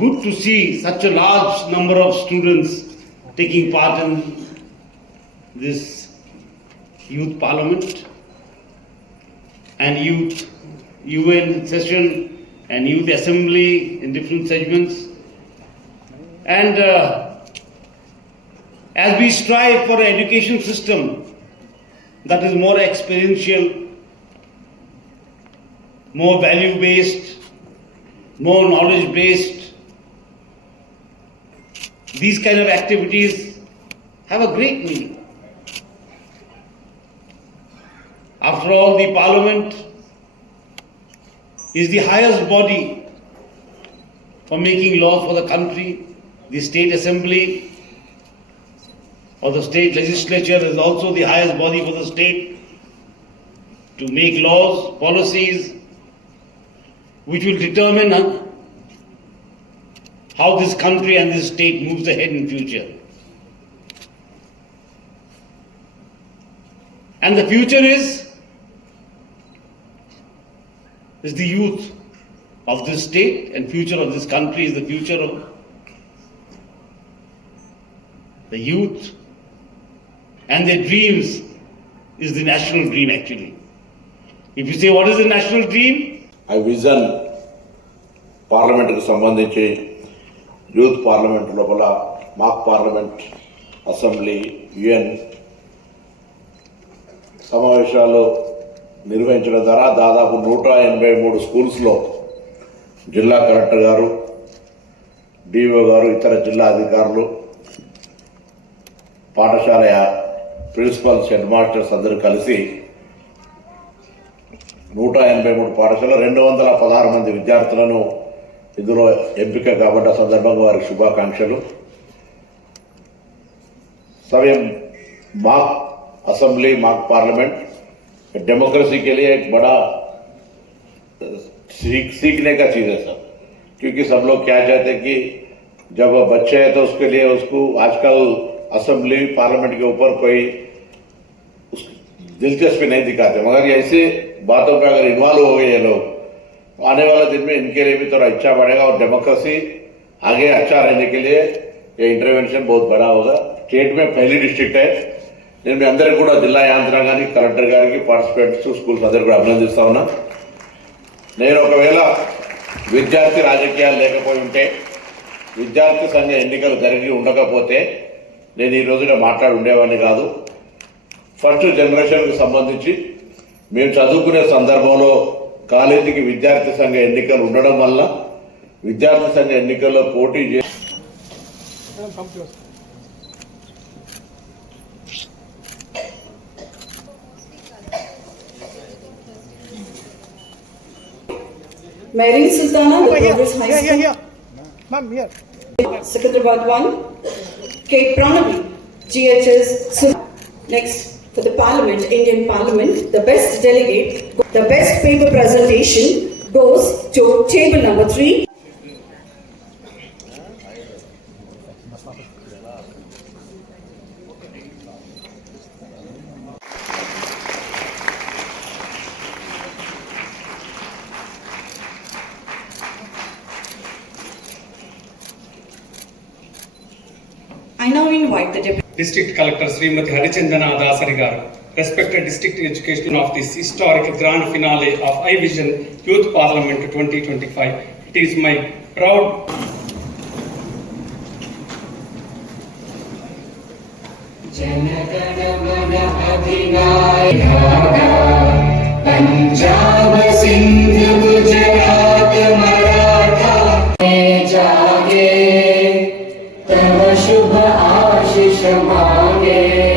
good to see such a large number of students taking part in this youth parliament and youth UN session and youth assembly in different segments. And as we strive for an education system that is more experiential, more value-based, more knowledge-based, these kind of activities have a great meaning. After all, the Parliament is the highest body for making laws for the country. The State Assembly or the State Legislature is also the highest body for the state to make laws, policies, which will determine how this country and this state moves ahead in future. And the future is the youth of this state, and future of this country is the future of the youth, and their dreams is the national dream actually. If you say what is the national dream? ఆ విజన్ పార్లమెంట్కి సంబంధించి youth parliament లోపల మాక్ parliament assembly UN సమావేశాలు నిర్వహించడం ద్వారా దాదాపు 183 స్కూల్స్లో జిల్లా కలెక్టర్ గారు, డిఓ గారు, ఇతర జిల్లా అధికారులు, పాఠశాల ప్రిన్సిపల్స్, హెడ్ మాస్టర్స్ అందరూ కలిసి 183 పాఠశాల 216 మంది విద్యార్థులను ఇందులో ఎంపిక కాబట్టి ఆ సందర్భంగా వారికి శుభాకాంక్షలు. सभी माक असेंबली माक पार्लियामेंट डेमोक्रेसी के लिए एक बड़ा सीखने का चीज़ है सर, क्योंकि सब लोग क्या चाहते हैं कि जब बच्चे हैं तो उसके लिए उसको आजकल असेंबली पार्लियामेंट के ऊपर कोई दिलचस्पी नहीं दिखाते, मगर ऐसे बातों पे अगर इन्वॉल्व हो गए ये लोग आने वाले दिन में इनके लिए भी थोड़ा अच्छा बढ़ेगा और डेमोक्रेसी आगे अच्छा रहने के लिए ये इंटरवेंशन बहुत बड़ा होगा. स्टेट में पहली डिस्ट्रिक्ट है जिनमें अंदर కూడా జిల్లా యాంత్రాంగానికి కలెక్టర్ గారికి పార్టిసిపేట్స్ స్కూల్స్ అందరూ కూడా అభినందిస్తా ఉన్నా. నేను ఒకవేళ విద్యార్థి రాజకీయాలు లేకపోయి ఉంటే, విద్యార్థి సంఘ ఎన్నికలు జరిగి ఉండకపోతే నేను ఈ రోజున మాట్లాడి ఉండేవాడిని కాదు. ఫస్ట్ జనరేషన్కి సంబంధించి మేము చదువుకునే సందర్భంలో కాలేజీకి విద్యార్థి సంఘ ఎన్నికలు ఉండడం వల్ల విద్యార్థి సంఘ ఎన్నికల్లో పోటీ Mary Sultana, the Progress High School. Ma'am, here. Secunderabad 1. Kate Pranavi, GHS. Next, for the Parliament, Indian Parliament, the best delegate, the best paper presentation goes to table number 3. I now invite the Deputy District Collector Srimati Harichandana Dasari garu, respected District Education of this historic grand finale of iVision Youth Parliament 2025. It is my proud Punjab, Sindh, Gujarat, Maratha, जागे तब शुभ आशीष मांगे.